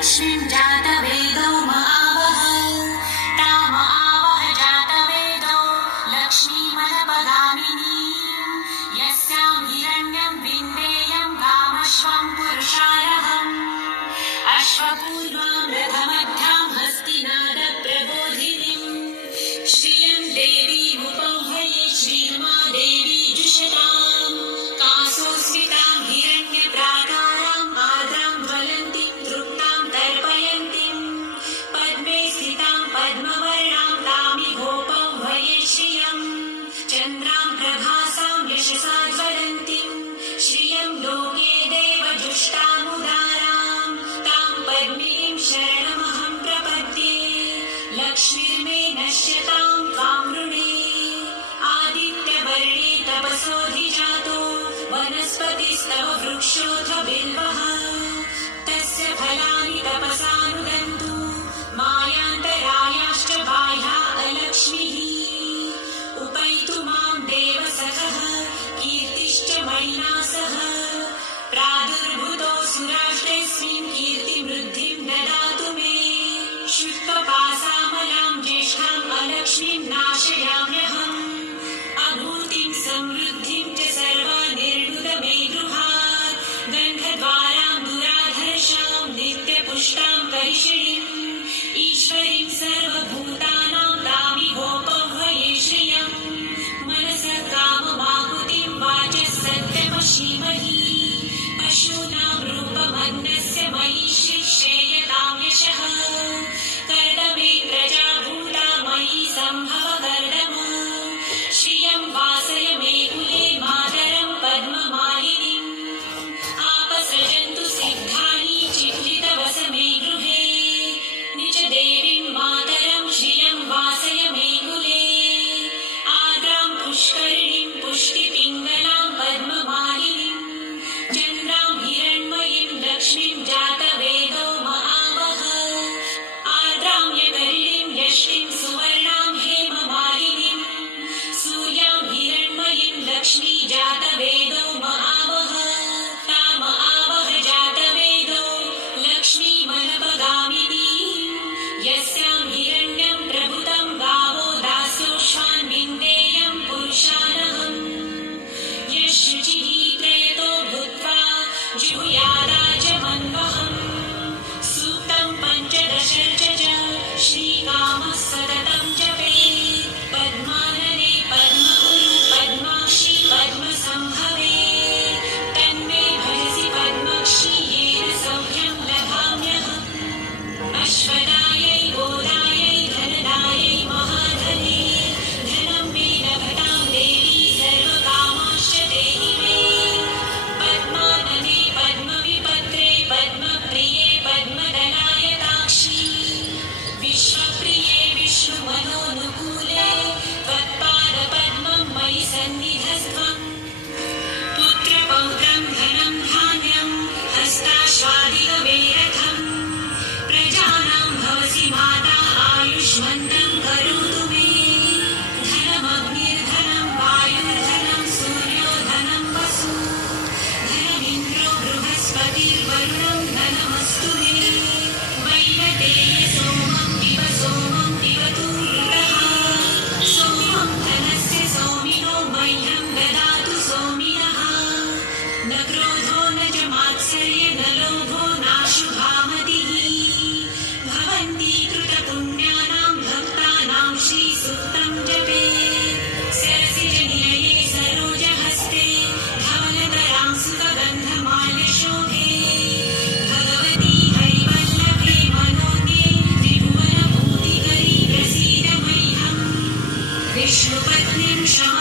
लक्ष्मीं जातवेदो महावः तामावह जातवेदो लक्ष्मीमनपगामिनीं यस्यां हिरण्यं विन्देयं कामश्वं पुरुषारहम् अश्वपूर्वां रथमध्यां हस्तिनादप्रबोधिनीं श्रियं देवीमुपह्वये श्रीर्मादेवी जुषताम् कासोऽस्मितां हिरण्यप्राकारां आद्रां ज्वलन्तीं तृप्तां तर्पयन्तीं पद्मे स्थितां पद्मवर्णां तामिहोपह्वये श्रियं चन्द्रां प्रभासां यशसा ज्वलन्तीं श्रियं लोके देवजुष्टामुदारां तां पद्मिनीं शरणमहं प्रपद्ये लक्ष्मीर्मे नश्यतां त्वां वृणे आदित्यवर्णे तपसोऽधिजातो वनस्पतिस्तव वृक्षोऽथ बिल्वः तस्य फलानि तपसानुदन्तु मायान्तरायाश्च बाह्या अलक्ष्मीः उपैतु मां देवसखः कीर्तिश्च मयिना सह प्रादुर्भूतोऽसुराष्ट्रेऽस्मिन् कीर्तिवृद्धिं ददातु मे शुष्कपासामलां ज्येष्ठाम् अलक्ष्मीं नाशयाम्यहम् अभूतिं समृद्धिं च सर्वानिर्णुदमे गृहात् गन्धद्वारां दुराधर्षां नित्यपुष्टां करिषिणीम् ईश्वरीं सर्वभूतानां तामिहोपह्वये श्रियं मनसः काममाहुतिं वाचः सत्यमशीमहि पशूनां रूपमग्नस्य मयि श्रेयतां यशः कर्दमे प्रजाभूता मयि सम्भव कर्दम श्रियं वासय मे कुले मातरं पद्ममालिनीम् आपसृजन्तु सिद्धानि चित्रितवस मे गृहे निज देवीं मातरं श्रियं वासय मे कुले आद्रां पुष्करिणीं पुष्टिपिङ्गलां पद्ममालिनीं चन्द्रां हिरण्मयीं लक्ष्मीं जातवेदो महावः आर्द्रां यकरिणीं यष्टिं सुवर्णां हेममालिनीं सूर्यां हिरण्मयीं लक्ष्मी जातवेदो महावः तामावह जातवेदो लक्ष्मीमनपगामिनीं यस्यां हिरण्यं प्रभुतं गावो दास्योऽश्वान् विन्देयं पुरुषानहम् यशुचिः प्रयतो भूत्वा जुहुयादाजमन्वहम् सूक्तं पञ्चदशर्च च श्रीकामः सततं जपेत् पद्मानने पद्मकुरु पद्माक्षि पद्मसम्भवे तन्मे भजसि पद्मक्षि येन सौख्यं लभाम्यहम् अश्वदायै गोदायै धनदायै महाधने धनं मे लभतां देवी सर्वकामाश्च देहि मे पद्मानने पद्मविपत्रे पद्मप्रिये पद्मदलायताक्षी विश्वप्रिये विष्णुमनोनुकूले त्वत्पादपद्मं मयि सन्निधस्त्वम् पुत्रपौत्रं धनं धान्यं हस्ताश्वादिकवेरथम् प्रजानां भवसि माता आयुष्मन्तं करोतु मे धनमग्निर्धनं वायुर्धनं सूर्यो धनं वसु धनमिन्द्रो बृहस्पतिर्वरुणं धनमस्तु मे वैनतेय सोमं पिबतु वृतः सोमं धनस्य सौमिनो मह्यं ददातु सोमिनः न क्रोधो न च मात्सर्य न लोभो नाशुभामतिः भवन्ति कृतपुण्यानां भक्तानां श्रीसूक्तं जपेत् सरसिजनिलये सरोजहस्ते धवलतरां सुगन्धमाल्यशोभे भगवती हरिवल्लभे मनोज्ञे त्रिभुवनभूतिकरी प्रसीद मह्यम् विष्णुपत्नीं क्षमा